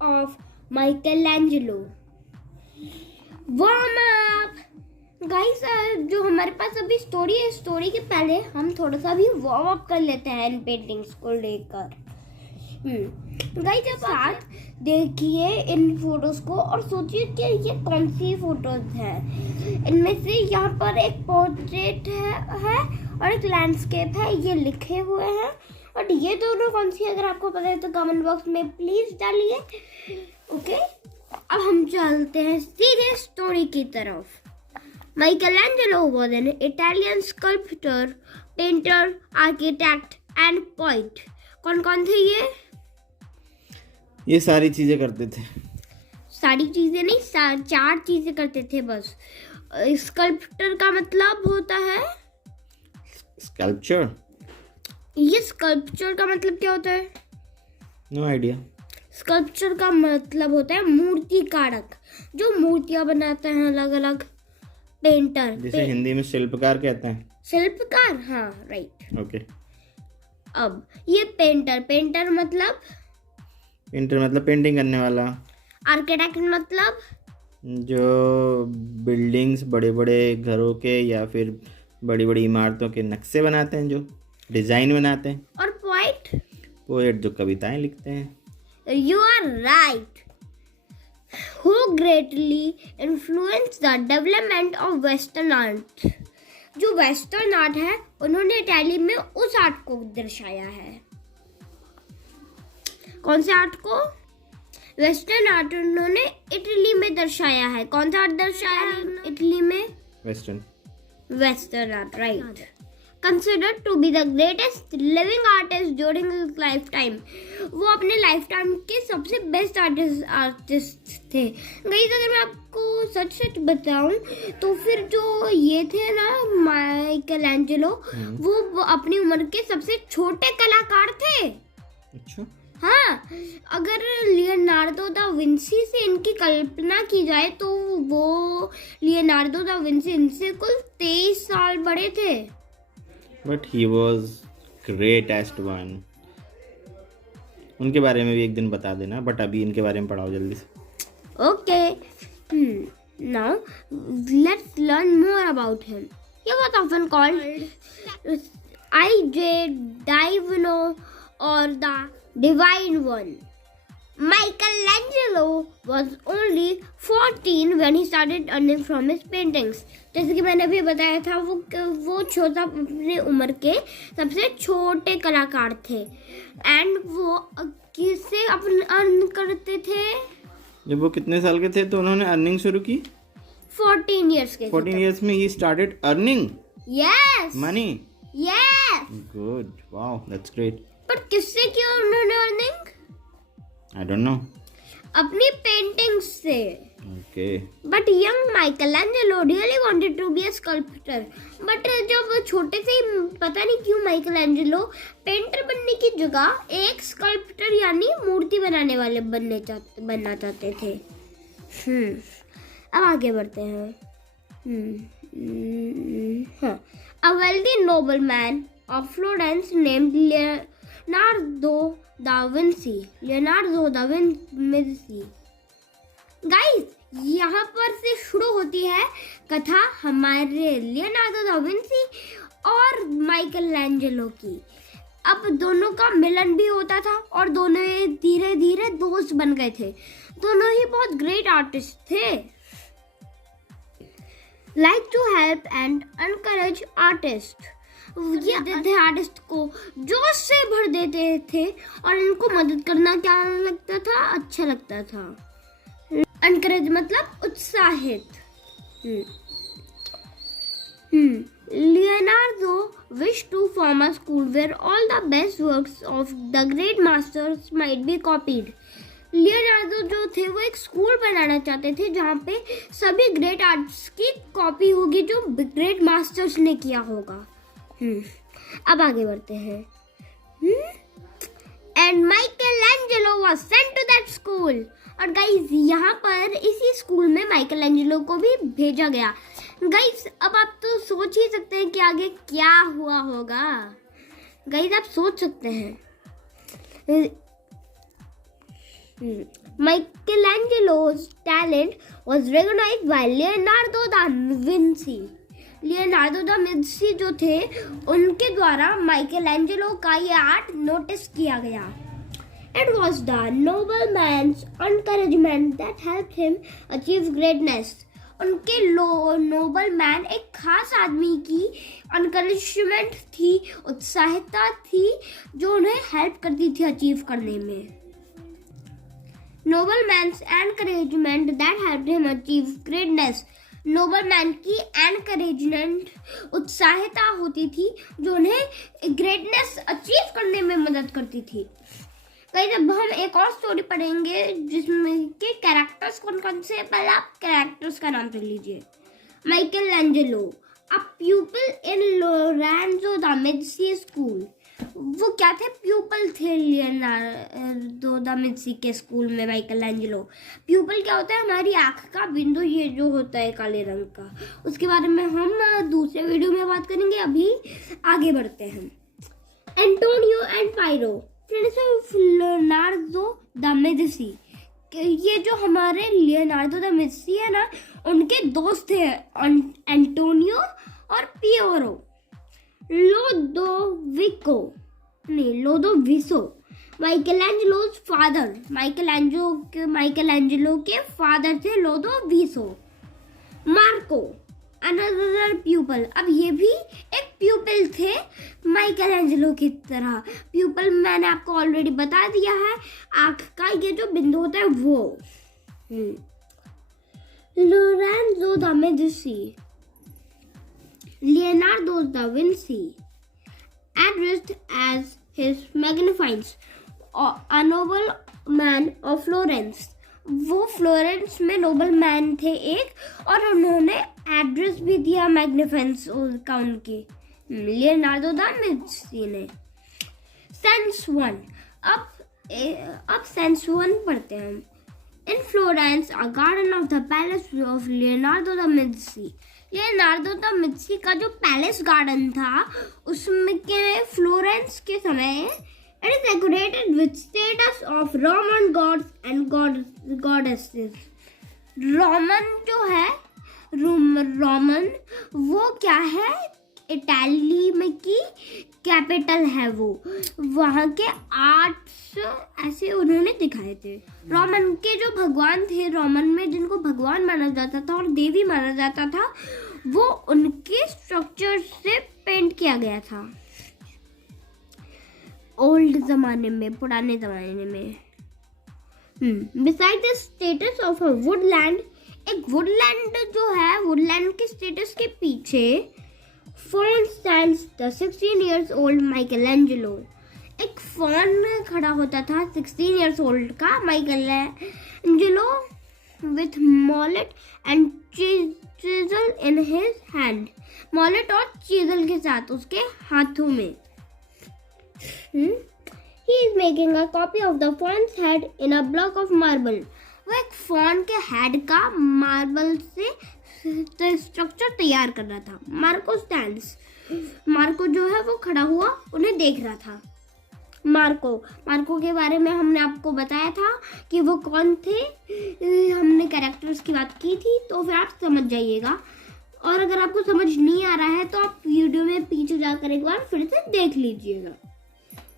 of Michelangelo. Warm up! Guys जो हमारे पास अभी स्टोरी है, स्टोरी के पहले हम थोड़ा सा भी वार्म अप कर लेते हैं इन पेंटिंग्स को लेकर। गाइस अब साथ देखिए इन फोटोज को और सोचिए कि ये कौन सी फोटोज हैं। इनमें से यहाँ पर एक पोर्ट्रेट है और एक लैंडस्केप है, ये लिखे हुए हैं। और ये दोनों कौन सी, अगर आपको पता है तो कमेंट बॉक्स में प्लीज डालिए। ओके, अब हम चलते हैं सीधे स्टोरी की तरफ। Michelangelo was an Italian sculptor, painter, architect and poet. कौन थे ये सारी चीजें करते थे। सारी चीजें नहीं, 4 चीजें करते थे बस। स्कल्पटर का मतलब होता है स्कल्पचर। ये स्कल्पचर का मतलब क्या होता है? No idea. स्कल्पचर का मतलब होता है मूर्तिकारक, जो मूर्तियां बनाते हैं अलग अलग। पेंटर, जिसे हिंदी में शिल्पकार कहते हैं। शिल्पकार, हाँ राइट। ओके। अब ये पेंटर मतलब पेंटिंग करने वाला। आर्किटेक्ट मतलब जो बिल्डिंग्स, बड़े बड़े घरों के या फिर बड़ी बड़ी इमारतों के नक्शे बनाते हैं, जो डिजाइन बनाते हैं। और पोएट जो कविताएं लिखते हैं। You are right. Who greatly influenced the development of Western art. जो वेस्टर्न आर्ट है उन्होंने इटाली में उस आर्ट को दर्शाया है। कौन से आर्ट को? वेस्टर्न आर्ट उन्होंने इटली में दर्शाया है। कौन सा आर्ट दर्शाया है इटली में? Western art, right. Considered to be the greatest living artist during his lifetime. वो अपने लाइफ टाइम के सबसे बेस्ट आर्टिस्ट थे। गाइस अगर मैं आपको सच बताऊं तो फिर जो ये थे ना माइकलएंजेलो, वो अपनी उम्र के सबसे छोटे कलाकार थे। अच्छा। हाँ, अगर लियोनार्डो दा विंसी से इनकी कल्पना की जाए तो वो लियोनार्डो दा विंसी इनसे कुल 23 साल बड़े थे। But he was greatest one. उनके बारे में भी एक दिन बता देना, बट अभी इनके बारे में पढ़ाओ जल्दी से। Okay. Now let's learn more about him. He was often called I.J. Divino or the Divine One. Michelangelo was only 14 when he started earning from his paintings. जैसे कि मैंने अभी बताया था, वो छोटा अपने उम्र के सबसे छोटे कलाकार थे। एंड वो किससे अपन अर्न करते थे? जब वो कितने साल के थे तो उन्होंने अर्निंग शुरू की? 14 इयर्स के। 14 इयर्स में he started earning. Yes. Money. Yes. Good, wow, that's great. पर किससे किया उन्होंने अर्निंग? I don't know. अपनी पेंटिंग्स से। Okay. But young Michelangelo really wanted to be a sculptor. But जब छोटे से ही पता नहीं क्यों माइकलएंजेलो पेंटर बनने की जगह एक स्कल्पटर यानी मूर्ति बनाने वाले बनना चाहते थे। अब आगे बढ़ते हैं। हाँ, a wealthy nobleman of Florence named Leonardo da Vinci. Guys यहाँ पर से शुरू होती है कथा हमारे लियोनार्डो दा विंसी और माइकलएंजेलो की। अब दोनों का मिलन भी होता था और दोनों धीरे धीरे दोस्त बन गए थे। दोनों ही बहुत ग्रेट आर्टिस्ट थे। Like to help and encourage artist. ये थे आर्टिस्ट को जोश से भर देते थे और इनको मदद करना क्या लगता था? अच्छा लगता था। एनकरेज मतलब उत्साहित। Leonardo wished to form a school where all the best works of the great masters might be copied. Leonardo जो थे वो एक स्कूल बनाना चाहते थे जहाँ पे सभी ग्रेट आर्ट्स की कॉपी होगी जो ग्रेट मास्टर्स ने किया होगा। अब आगे बढ़ते हैं। And Michelangelo was sent to that school. और गाइज यहाँ पर इसी स्कूल में माइकलएंजेलो को भी भेजा गया। गाइज अब आप तो सोच ही सकते हैं कि आगे क्या हुआ होगा। गाइज आप सोच सकते हैं। Michelangelo's talent was recognized by Leonardo da Vinci. Leonardo da Vinci जो थे उनके द्वारा माइकलैंजेलो का ये आर्ट नोटिस किया गया. It was the nobleman's encouragement that helped him achieve greatness. उनके नोबलमैन एक खास आदमी की एनकरेजमेंट थी, उत्साहिता थी जो उन्हें हेल्प करती थी अचीव करने में. Nobleman's encouragement that helped him achieve greatness. Nobleman की एनकरेजमेंट उत्साहिता होती थी जो उन्हें ग्रेटनेस अचीव करने में मदद करती थी. कहीं जब हम एक और स्टोरी पढ़ेंगे जिसमें के कैरेक्टर्स कौन कौन से, पहले आप कैरेक्टर्स का नाम चल लीजिए. माइकलैंजेलो, अ प्यूपिल इन लोरेंजो दा मिंसी स्कूल. वो क्या थे? प्यूपिल थे लियोनार्डो दा विंसी के स्कूल में. माइकलैंजेलो, प्यूपिल क्या होता है? हमारी आँख का बिंदु, ये जो होता है काले रंग का. उसके बारे में हम दूसरे वीडियो में बात करेंगे. अभी आगे बढ़ते हैं. Antonio and Piero, friends of Leonardo da Vinci. ये जो हमारे लियोनार्डो दा विंसी है ना, उनके दोस्त थे एंटोनियो और पियरो. लोदोविसो, माइकलैंजेलो's फादर. माइकलैंजेलो के फादर थे लोदोविसो. Marco, another pupal. अब ये भी एक प्यूपिल थे माइकलैंजेलो की तरह. प्यूपिल मैंने आपको ऑलरेडी बता दिया है, आँख का ये जो बिंदु होता है वो. लोरेंजो दा Medici, Leonardo da Vinci, addressed as his magnificence, a nobleman of Florence. वो फ्लोरेंस में नोबल मैन थे एक, और उन्होंने एड्रेस भी दिया मैग्निफेंस का उनके लियोनार्डो दा विंसी ने. सेंस 1. अब सेंस 1 पढ़ते हैं हम. In Florence, a garden of the palace of Leonardo da Vinci. Leonardo da Vinci का जो पैलेस गार्डन था उसमें के फ्लोरेंस के समय it is decorated with statues of Roman gods and goddesses. Roman जो है, रोमन वो क्या है? इटाली में की कैपिटल है वो. वहाँ के आर्ट्स ऐसे उन्होंने दिखाए थे. रोमन के जो भगवान थे, रोमन में जिनको भगवान माना जाता था और देवी माना जाता था, वो उनके स्ट्रक्चर से पेंट किया गया था ओल्ड जमाने में, पुराने जमाने में. Beside the status of a woodland, एक वुडलैंड जो है, वुडलैंड के स्टेटस के पीछे faun stands the 16 years old Michelangelo. एक फॉन खड़ा होता था 16 years old का Michelangelo with mallet and chisel in his hand. Mallet और चिजल के साथ उसके हाथों में. He is making a copy of the fawn's head in a block of marble. वो एक फॉन के हेड का मार्बल से स्ट्रक्चर तैयार कर रहा था. मार्को स्टैंड्स, मार्को जो है वो खड़ा हुआ उन्हें देख रहा था. मार्को के बारे में हमने आपको बताया था कि वो कौन थे. हमने कैरेक्टर्स की बात की थी, तो फिर आप समझ जाइएगा. और अगर आपको समझ नहीं आ रहा है तो आप वीडियो में पीछे जाकर एक बार फिर से देख लीजिएगा.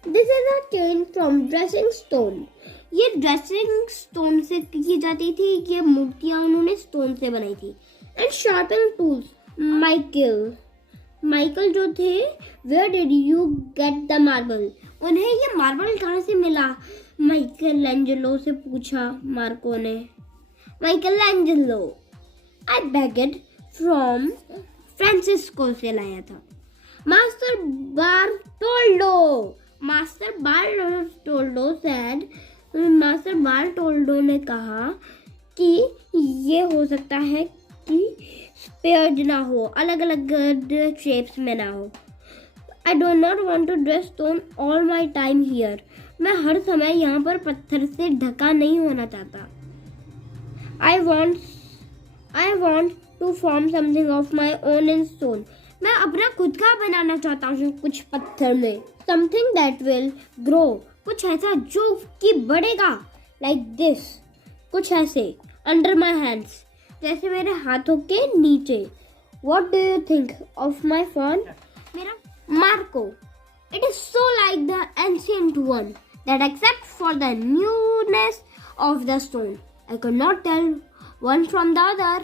This is a chain from dressing stone. ये ड्रेसिंग स्टोन से की जाती थी. ये मूर्तियाँ उन्होंने स्टोन से बनाई थी. And sharping tools. माइकल जो थे, where did you get the marble. उन्हें ये मार्बल कहाँ से मिला? माइकलैंजेलो से पूछा मार्को ने. माइकलैंजेलो, आई बेगेड फ्रॉम फ्रांसिस्को से लाया था. मास्टर बार्टोल्डो ने कहा कि ये हो सकता है कि स्पेयर्ड ना हो, अलग अलग शेप्स में ना हो. I do not want to dress stone all my time here. मैं हर समय यहाँ पर पत्थर से ढका नहीं होना चाहता. I want to form something of my own in stone. मैं अपना खुद का बनाना चाहता हूँ कुछ पत्थर में. Something that will grow. कुछ ऐसा जो कि बढ़ेगा. Like this. कुछ ऐसे, अंडर माई हैंड्स, जैसे मेरे हाथों के नीचे। What do you think of my phone? मेरा Marco, it is so like the ancient one that except for the newness of the stone, I could not tell one from the other.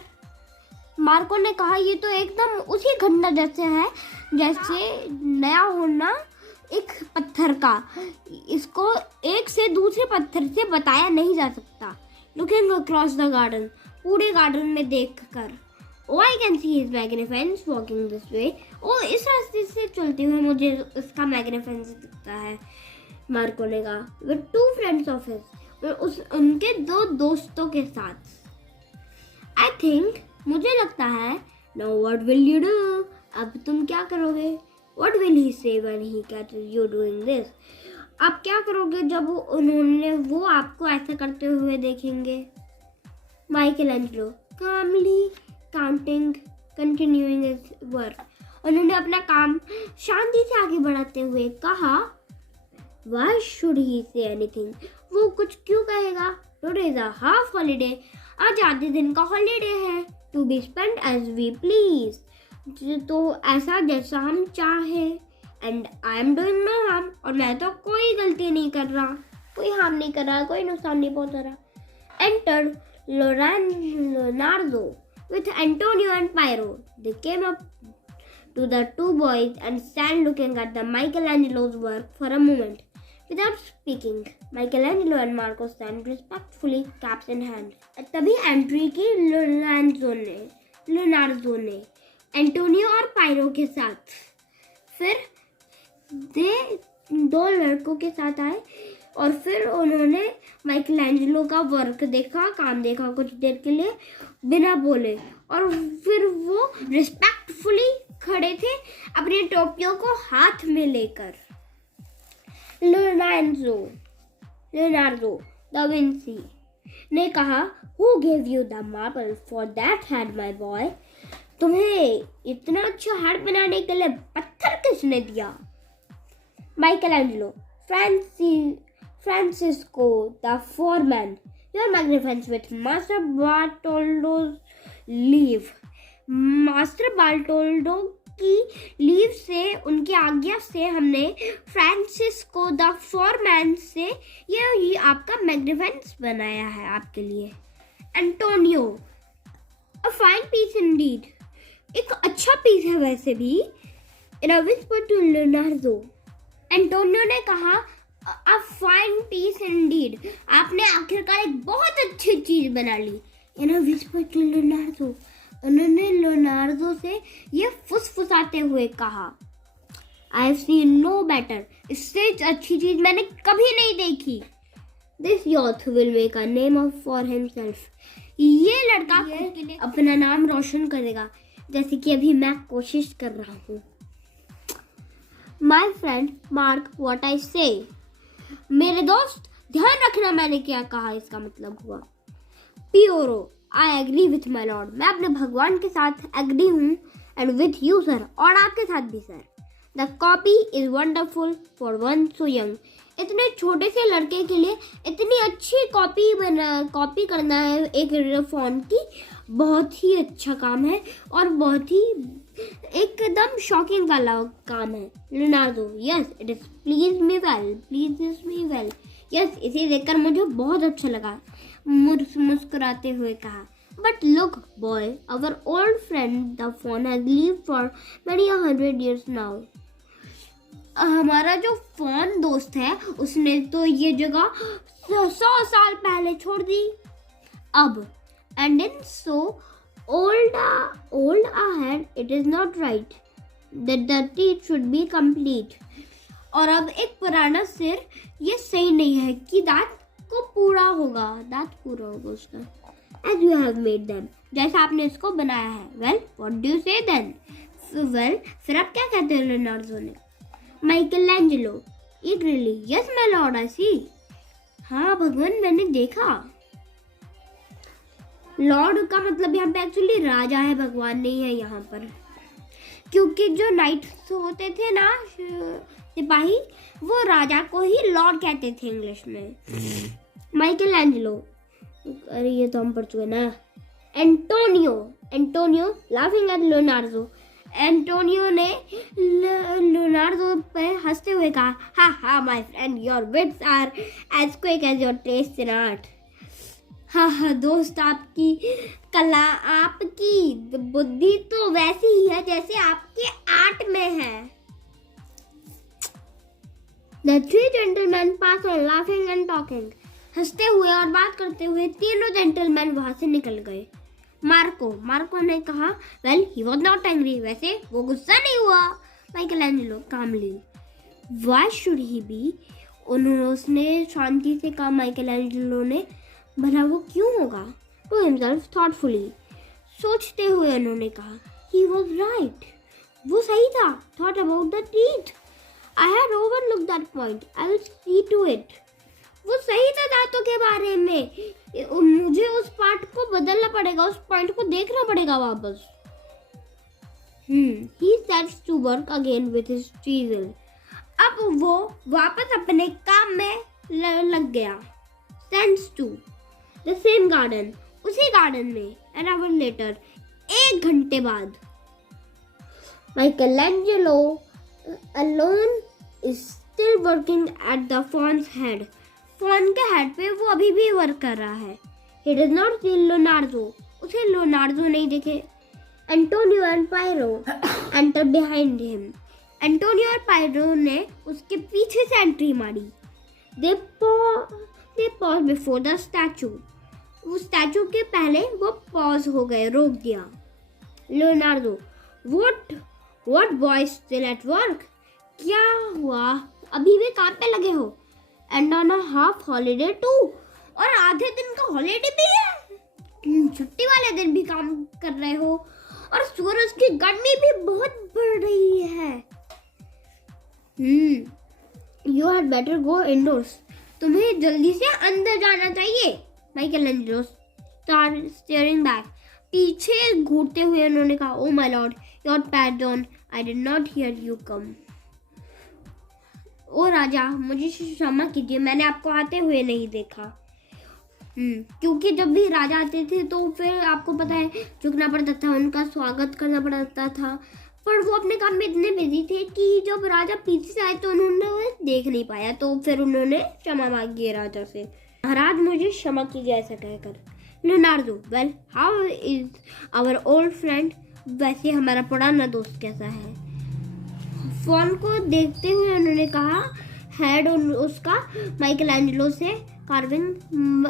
Marco ने कहा ये तो एकदम उसी घटना जैसे है जैसे नया होना एक पत्थर का, इसको एक से दूसरे पत्थर से बताया नहीं जा सकता। Looking across the garden, पूरे गार्डन में देखकर, Oh, I can see his magnificence walking this way. Oh, इस रास्ते से चलते हुए मुझे इसका मैग्निफिसेंस दिखता है, मार्को ने कहा। With two friends of his, उनके दो दोस्तों के साथ। I think, मुझे लगता है, Now what will you do? अब तुम क्या करोगे? What will he say when he catches you doing this? आप क्या करोगे जब वो आपको ऐसा करते हुए देखेंगे? Michelangelo, calmly counting, continuing his work. उन्होंने अपना काम शांति से आगे बढ़ाते हुए कहा, Why should he say anything? वो कुछ क्यों कहेगा? Today is a half holiday. आज आधे दिन का हॉलीडे है. To be spent as we please. तो ऐसा जैसा हम चाहे. And I am doing no harm. और मैं तो कोई गलती नहीं कर रहा, कोई हार्म नहीं कर रहा, कोई नुकसान नहीं पहुंचा रहा. Entered Leonardo with Antonio and Pyro. They came up to the two boys and stand looking at the Michelangelo's work for a moment. Without speaking, Michelangelo and Marco stand respectfully, caps in hand. तभी entry की Leonardo ने Antonio और pyro के साथ। फिर दो लड़कों के साथ आए और फिर उन्होंने माइकलैंजेलो का वर्क देखा, काम देखा कुछ देर के लिए बिना बोले, और फिर वो रिस्पेक्टफुली खड़े थे अपनी टोपियों को हाथ में लेकर। लियोनार्डो दा विंसी ने कहा, Who gave you the marble for that head, my boy? तुम्हें इतना अच्छा हार्ट बनाने के लिए पत्थर किसने दिया? Michelangelo, Francisco the foreman, your magnificence with Master Bartoldo's leave. Master Bertoldo की लीव से, उनकी आज्ञा से हमने फ्रांसिस्को द फोरमैन से ये आपका मैग्निफिसेंस बनाया है आपके लिए। Antonio, a fine piece indeed, एक अच्छा पीस है वैसे भी। In a whisper to Leonardo, Antonio ने कहा, अ फाइन पीस इंडीड, आपने आखिरकार एक बहुत अच्छी चीज बना ली। In a whisper to Leonardo, उन्होंने लियोनार्डो से ये फुसफुसाते हुए कहा, I have seen no better, इससे अच्छी चीज मैंने कभी नहीं देखी। This youth will make a name for himself, ये लड़का अपना नाम रोशन करेगा, जैसे कि अभी मैं कोशिश कर रहा हूँ। My friend mark what I से, मेरे दोस्त ध्यान रखना मैंने क्या कहा, इसका मतलब हुआ। Piero, I agree with my lord, मैं अपने भगवान के साथ एग्री हूँ, एंड विथ यू सर, और आपके साथ भी sir. The copy is wonderful for one so young, इतने छोटे से लड़के के लिए इतनी अच्छी कॉपी करना है एक फोन की, बहुत ही अच्छा काम है और बहुत ही एकदम शॉकिंग वाला काम है। Leonardo, yes it is please me well, yes इसे देखकर मुझे बहुत अच्छा लगा, मुस्कुराते हुए कहा। But look boy, our old friend the phone has lived for many 100 years now, हमारा जो फोन दोस्त है उसने तो ये जगह 100 साल पहले छोड़ दी। अब and in so old ahead, it is not right that the teeth should be complete, और अब एक पुराना सिर ये सही नहीं है कि दांत पूरा होगा उसका। As you have made them, जैसा आपने इसको बनाया है। Well, what do you say then? Well, फिर आप क्या कहते हैं? लियोनार्डो ने। माइकलैंजेलो, eagerly, yes my lord, I see. हाँ भगवान, मैंने देखा। लॉर्ड का मतलब यहाँ पे एक्चुअली राजा है, भगवान नहीं है यहाँ पर, क्योंकि जो नाइट्स होते थे ना सिपाही, वो राजा को ही लॉर्ड कहते थे इंग्लिश में। माइकलैंजेलो, अरे ये तो हम पढ़ चुके ना। Antonio laughing at Leonardo. Antonio ने लियोनार्डो पे हंसते हुए कहा, ha ha my friend, your wits are as quick as your taste in art. हाँ हाँ दोस्त, आपकी कला, आपकी बुद्धि तो वैसी ही है जैसे आपके आर्ट में है। The three gentlemen passed on laughing and talking. हंसते हुए और बात करते हुए तीनों जेंटलमैन वहां से निकल गए। मार्को ने कहा, well, he was not angry. वैसे वो गुस्सा नहीं हुआ। माइकलैंजेलो calmly. Why should he be? उसने शांति से कहा। माइकलैंजेलो ने, भला वो क्यों होगा? To himself thoughtfully. सोचते हुए उन्होंने कहा, he was right. वो सही था। Thought about the teeth. I had overlooked that point. I will see to it. वो सही था दांतों के बारे में। मुझे उस पार्ट को बदलना पड़ेगा, उस पॉइंट को देखना पड़ेगा वापस। He sets to work again with his chisel. अब वो वापस अपने काम में लग गया। Sends to the same garden. उसी गार्डन में। An hour later. 1 घंटे बाद। Michelangelo alone is still working at the fawn's head. Fawn के हेड पे वो अभी भी वर्क कर रहा है। He does not see Leonardo. उसे लियोनार्डो नहीं दिखे। Antonio and Pyro enter behind him. Antonio और पायरो ने उसके पीछे से एंट्री मारी। They pause before the statue. वो स्टैचू के पहले वो पॉज हो गए, रोक दिया। Leonardo, what boys still at work? क्या हुआ, अभी भी काम पे लगे हो? And on a half holiday too. और आधे दिन का हॉलीडे भी है। छुट्टी वाले दिन भी काम कर रहे हो और सूरज की गर्मी भी बहुत बढ़ रही है। You had better go indoors. तुम्हें जल्दी से अंदर जाना चाहिए। माइकलैंजेलो staring back. पीछे घूरते हुए उन्होंने कहा, Oh my lord, your pardon, I did not hear you come. ओ राजा, मुझे क्षमा कीजिए, मैंने आपको आते हुए नहीं देखा। क्योंकि जब भी राजा आते थे तो फिर आपको पता है झुकना पड़ता था, उनका स्वागत करना पड़ता था, पर वो अपने काम में इतने बिजी थे कि जब राजा पीछे से आए तो उन्होंने देख नहीं पाया, तो फिर उन्होंने क्षमा मांगी राजा से। महाराज मुझे क्षमा कीजिए, ऐसा कहकर। Leonardo, well how is our old friend? वैसे हमारा पुराना दोस्त कैसा है? फोन को देखते हुए उन्होंने कहा, हेड उसका माइकलैंजेलो से कार्विंग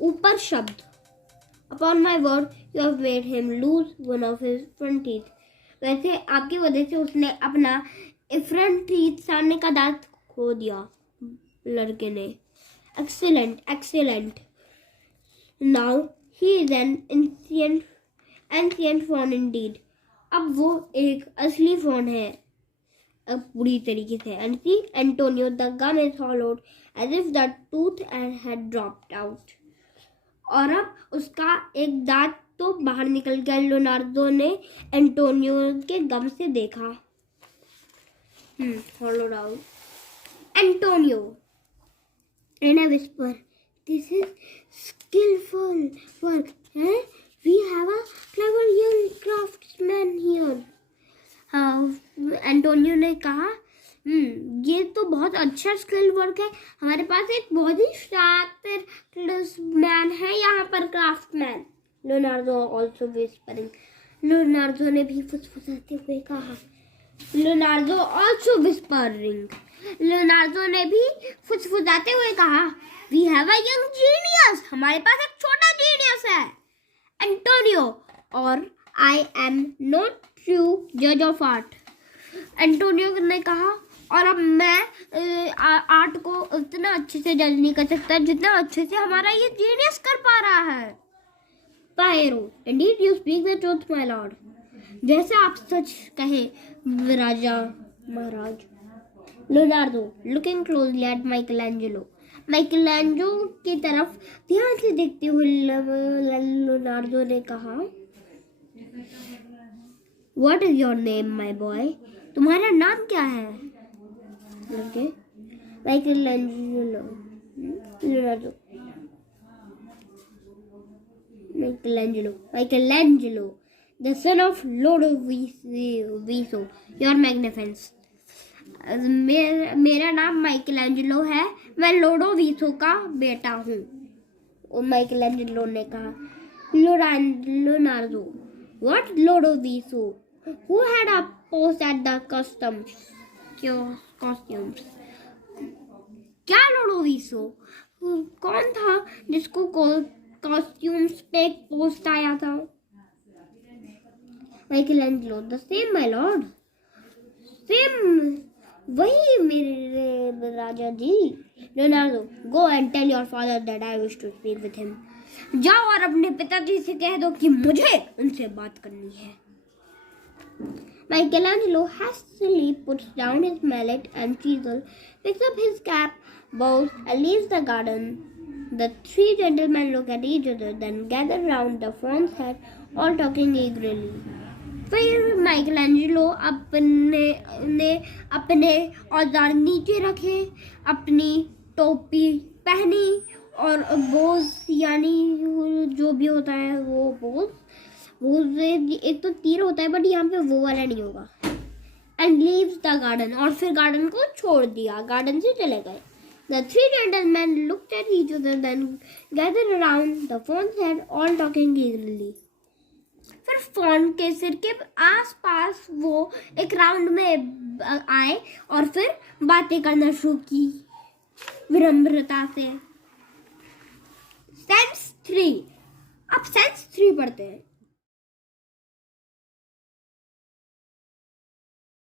ऊपर शब्द। Upon my word you have made him lose one of his front teeth. वैसे आपकी वजह से उसने अपना फ्रंट टीथ, सामने का दांत खो दिया लड़के ने। Excellent. Now he is an ancient fawn indeed. अब वो एक असली फोन है, अब पूरी तरीके से। Antonio, the gum is hollowed as if the tooth had dropped out. और अब उसका एक दांत तो बाहर निकल गया। लियोनार्डो ने एंटोनियो के गम से देखा। hollowed out. Antonio in a whisper, this is skillful work, eh? We have a clever young craftsman here. Antonio ने कहा, ये तो बहुत अच्छा स्किल वर्क है, हमारे पास एक बहुत ही शातिर मैन है यहाँ पर, craftsman. Leonardo also whispering. Leonardo ने भी फुसफुसाते हुए कहा। Leonardo also whispering. लियोनार्डो ने भी फुसफुसाते हुए कहा, we have a young genius, हमारे पास एक छोटा जीनियस है। एंटोनियो, और आई एम नॉट ट्रू जज ऑफ आर्ट। एंटोनियो ने कहा, और अब मैं आर्ट को उतना अच्छे से जज नहीं कर सकता जितना अच्छे से हमारा ये जीनियस कर पा रहा है। Piero, indeed you speak the truth my lord. जैसा आप सच कहे राजा महाराज। Leonardo, looking closely at Michelangelo. Michelangelo की तरफ ध्यान से देखते हुए लियोनार्डो ने कहा, What is your name, my boy? तुम्हारा नाम क्या है? Michelangelo. Leonardo, Michelangelo, the son of Lodovico, your magnificence. मेरा नाम माइकलैंजेलो है, मैं लोडोविको का बेटा हूँ। माइकलैंजेलो ने कहा। Leonardo, what Lodovico? Who had a post at the costumes? क्या लोडोविको? कौन था जिसको कॉस्ट्यूम्स पे एक पोस्ट आया था? माइकलैंजेलो, the same, my lord. Same, वही मेरे राजा जी। Leonardo, go and tell your father that I wish to speak with him. जाओ और अपने पिताजी से कह दो कि मुझे उनसे बात करनी है। Michelangelo hastily puts down his mallet and chisel, picks up his cap, bows, and leaves the garden. The three gentlemen look at each other, then gather round the fawn's head, all talking eagerly. फिर माइकलैंजेलो अपने औजार नीचे रखे, अपनी टोपी पहनी और बोझ यानी जो भी होता है वो बोझ एक तो तीर होता है बट यहाँ पे वो वाला नहीं होगा। एंड लीव्स द गार्डन, और फिर गार्डन को छोड़ दिया, गार्डन से चले गए। The three gentlemen looked at each other, then gathered around the fawn's head, all talking eagerly. फिर फॉन के सिर के आसपास वो एक राउंड में आए और फिर बातें करना शुरू की विनम्रता से। सेंस 3, अब सेंस 3 पढ़ते हैं।